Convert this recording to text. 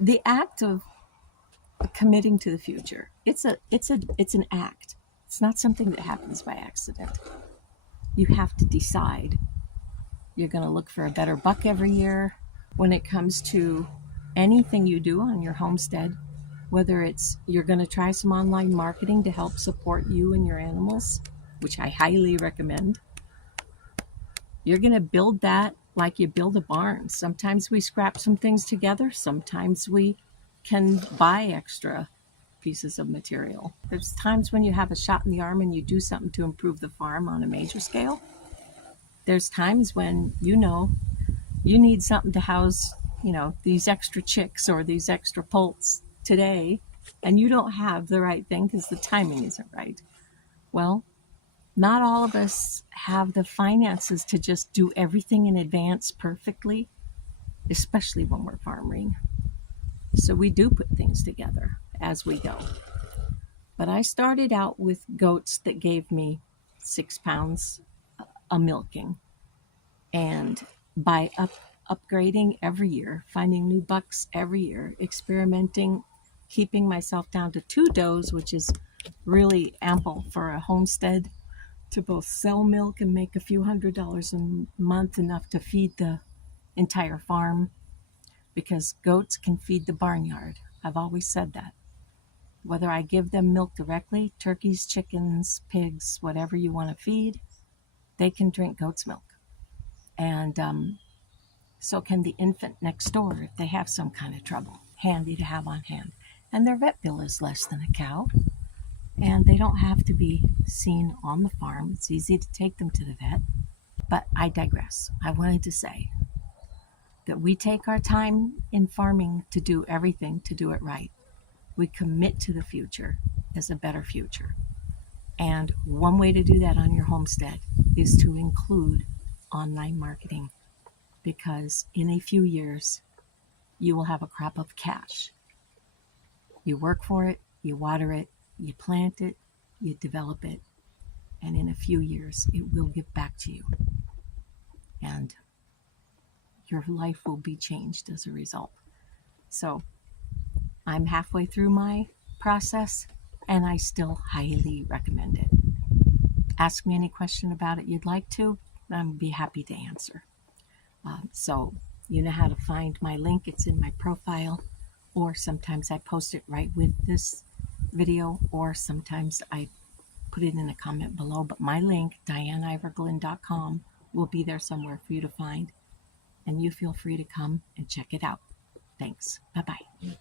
the act of committing to the future, it's an act. It's not something that happens by accident. You have to decide you're going to look for a better buck every year. When it comes to anything you do on your homestead, whether it's you're going to try some online marketing to help support you and your animals, which I highly recommend. You're going to build that like you build a barn. Sometimes we scrap some things together. Sometimes we can buy extra pieces of material. There's times when you have a shot in the arm and you do something to improve the farm on a major scale. There's times when you need something to house, these extra chicks or these extra poults today, and you don't have the right thing because the timing isn't right. Well, not all of us have the finances to just do everything in advance perfectly, especially when we're farming. So we do put things together as we go. But I started out with goats that gave me 6 pounds a milking. And by upgrading every year, finding new bucks every year, experimenting, keeping myself down to 2 does, which is really ample for a homestead to both sell milk and make a few $100s a month, enough to feed the entire farm, because goats can feed the barnyard. I've always said that. Whether I give them milk directly, turkeys, chickens, pigs, whatever you want to feed, they can drink goat's milk. And so can the infant next door if they have some kind of trouble. Handy to have on hand. And their vet bill is less than a cow. And they don't have to be seen on the farm. It's easy to take them to the vet. But I digress. I wanted to say that we take our time in farming to do everything to do it right. We commit to the future as a better future. And one way to do that on your homestead is to include online marketing, because in a few years, you will have a crop of cash. You work for it, you water it, you plant it, you develop it, and in a few years, it will give back to you. And your life will be changed as a result. So I'm halfway through my process, and I still highly recommend it. Ask me any question about it you'd like to, and I'd be happy to answer. So you know how to find my link. It's in my profile, or sometimes I post it right with this video, or sometimes I put it in a comment below. But my link, dianeiverglyn.com, will be there somewhere for you to find, and you feel free to come and check it out. Thanks. Bye-bye.